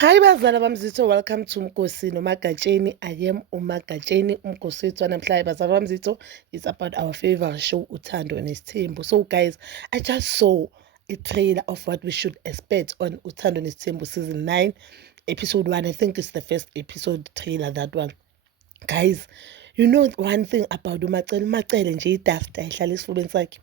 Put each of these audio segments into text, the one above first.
Hayi bazala bamzitho, welcome to Mkosi noMagatsheni. I am uMagatsheni, Mkosi wethu namhlanje bazala bamzitho. It's about our favorite show, Uthando Nesithembu. So guys, I just saw a trailer of what we should expect on Uthando Nesithembu season 9, episode 1. I think it's the first episode trailer, that one. Guys, you know one thing about umacele nje idust ayihlala esifubeni sakhe.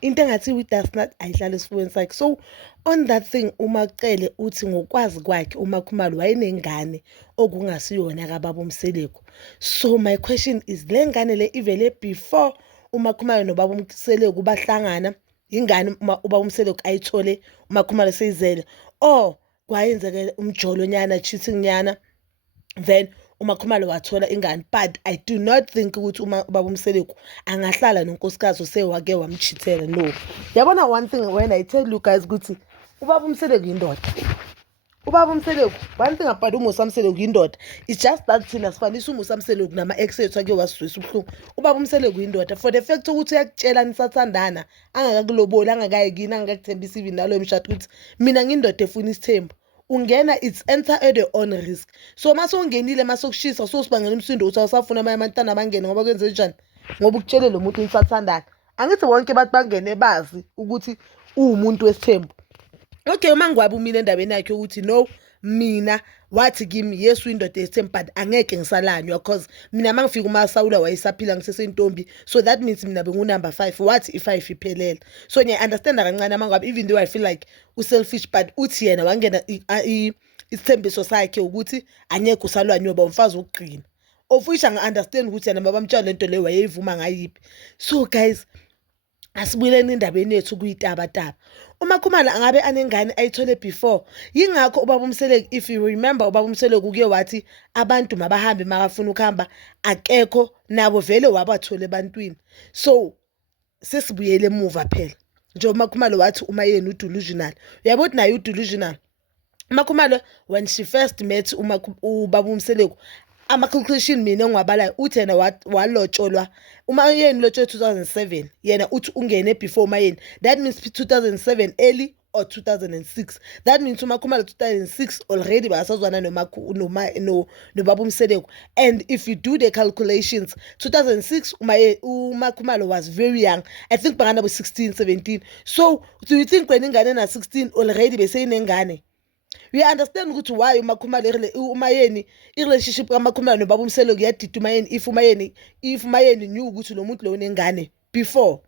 Into engathi with-dust nut ayihlala esifubeni sakhe. So on that thing umacele uthi ngokwazi kwakhe uMakhumalo wayenengane okungasiyona kababa uMseleko. So my question is, le ngane le ivele before uMakhumalo nobaba uMseleko bahlangana, ingane ubaba uMseleko ayithole uMakhumalo seyizele, or kwayenzeka umjolo nyana, cheating nyana, then uMakhumalo wathola ingane. But I do not think ukuthi ubaba uMseleko angahlala nonkosikazi osewake wamchithela. No, yabona one thing when I tell you guys ukuthi ubaba uMseleko indoda, ubaba uMseleko, one thing about uMusa Mseleko indoda, it's just that thina sifanisa uMusa Mseleko nama-ex ethu ake wasizwisa ubuhlungu. Ubaba uMseleko indoda for the fact ukuthi uyakutshela nisathandana, angakakuloboli, angakayekini, angakakuthembisa even nalo emshado ukuthi mina ngiyindoda efuna isithembu. Ungena, it's enter at your own risk. So mase ungenile, mase ukushisa, so sibangela umsindo uthi awusafuna amanye amantana bangene ngoba kwenze njani, ngoba ukutshele lo muntu nisathandana. Angithi bonke bathi bangene bazi ukuthi uwumuntu wesithembu. Okay, uma ngwabi umile endabeni yakhe ukuthi no, mina wathi kimi yes uyindoda yesithembu, but angeke ngisalanywa because mina mangifika uMasawula wayesaphila ngisesentombi, so that means mina bengunumber 5. wathi i5 iphelele. So ngiya understand kancane amangwabi, even though I feel like selfish, but uthi yena wangena isithembiso sakhe ukuthi angeke usalanywe ngoba umfazi wokuqina, of which angi-understand ukuthi yena babamtshela lento leyo wayeyivuma ngayiphi. So guys, asibuyeleni indabeni yethu kuyitabataba. uMakhumalo angabe anengane ayithole before, yingakho ubaba uMseleko, if you remember, ubaba uMseleko kuye wathi abantu mabahambe makafuna ukuhamba, akekho nabo vele wabathole ebantwini. So sesibuyele emuva phela nje. uMakhumalo wathi uma yena udelusional, uyabo ukuthi naye udelusional. uMakhumalo when she first met ubaba uMseleko, ama-conclusion mina engiwabalayo uthi yena walotsholwa umayeni, lotsholwe 2007, yena uthi ungene before umayeni. That means 2007 early or 2006. That means uMakhumalo 2006 already basazwana nobaba uMseleko. And if you do the calculations, 2006 uMakhumalo was very young, I think bangana 16 17. So do you think when ingane na 16 already beseyinengane? We understand ukuthi why umayeni i-relationship kaMakhumalo nobaba uMseleko yadida umayeni, if umayeni knew ukuthi lo muntu lo unengane before.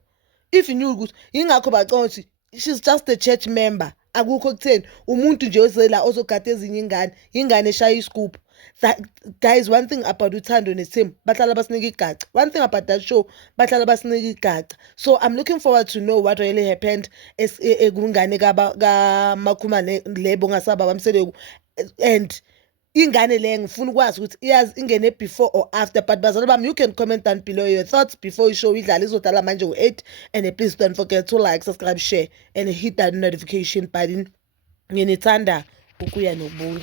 If you knew ukuthi, yingakho bacona ukuthi she's just a church member, akukho kutheni umuntu nje ozela ozogada ezinye ingane eshaya isigubhu. Guys, one thing about Uthando Nesithembu, bahlala basinika igaca. One thing about that show, bahlala basinika igaca. So I'm looking forward to know what really happened ekungane kaMakhumalo lebo ngasaba bamseleko, and ingane le ngifuna ukwazi ukuthi iyazi ingene before or after. But bazali bami, you can comment down below your thoughts before you show idlala izodala manje ngo-8. And please don't forget to like, subscribe, share and hit that notification button. Nginithanda ukuya nobuya.